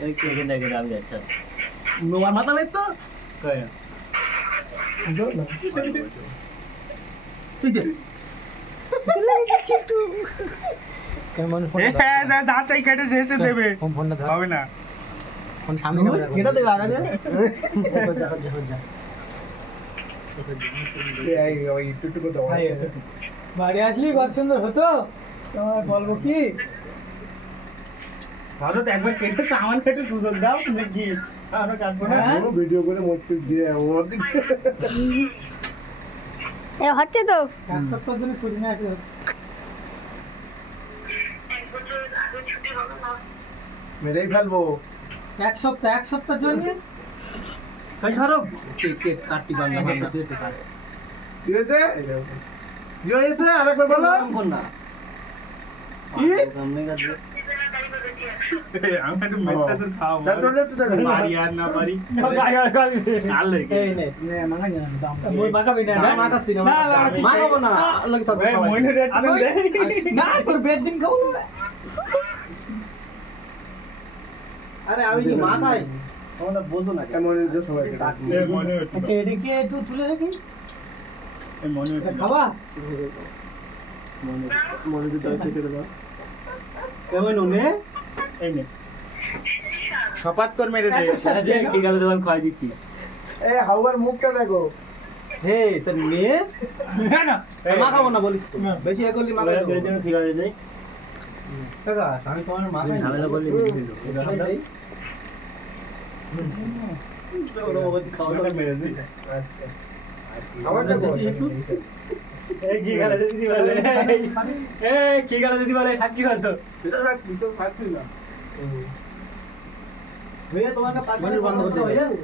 এখানে এখানে আমি যাচ্ছি নোয়ার মাথা নেই তো কই তুই দে কেমন ফোন যা চাই কেটে শেষে দেবে ফোনটা ধর হবে না ফোন সামনে কেটে দেবে আগে বাড়ি আসলি কত সুন্দর হতো তোমার বলবো কি ভালো তো একবার কেটে সামান কেটে সুযোগ দাও তুমি কি আমরা কাটবো না ভিডিও করে মরতে দিয়ে ওর দিকে এ হচ্ছে তো এক সপ্তাহ ধরে ছুটি নিয়ে আসলে মেরেই ফেলবো এক সপ্তাহ জন্য তাই খারাপ কেট কেট কাটটি বাংলা বাংলা ঠিক আছে কি হয়েছে আরেকবার বলো না কি আমি একটু মেচ্ছাতে খাওয়াবো যা চলে তো যাবে পারি আর না পারি আলে এই নে নে মাঙ্গা জানা দাম মই মাখাবি না না মাখাচ্ছি না মাখাবো না আল্লাহ কি সাথে এই মইনে রেট আমি না তোর বেদ দিন খাবো না আরে আমি কি মাখাই তোমরা বোঝো না কেমন যে সবাই এই মনে আচ্ছা এদিকে একটু তুলে রাখি এই মনে খাবা মনে যে দাও কেটে দাও কেমন নে এই নে সপাত কর মেরে দে কি গেল তোমার খাই দিচ্ছি এ হাওয়ার মুখটা দেখো হে তোর মেয়ে না মাখাবো না বলিস তো বেশি এ করলি মাখাবো ঠিক আছে যাই কাকা আমি তোমার মাখাই ঝামেলা করলে খাওয়াটা মেরে দিই খাবারটা বেশি একটু এই কি গেল দিদি বলে এই কি গেল দিদি বলে সাক্ষী করো এটা রাখ তুই তো খাচ্ছি না ভैया তোমাকে 5 বন্ধ করতে হয়ে যাবে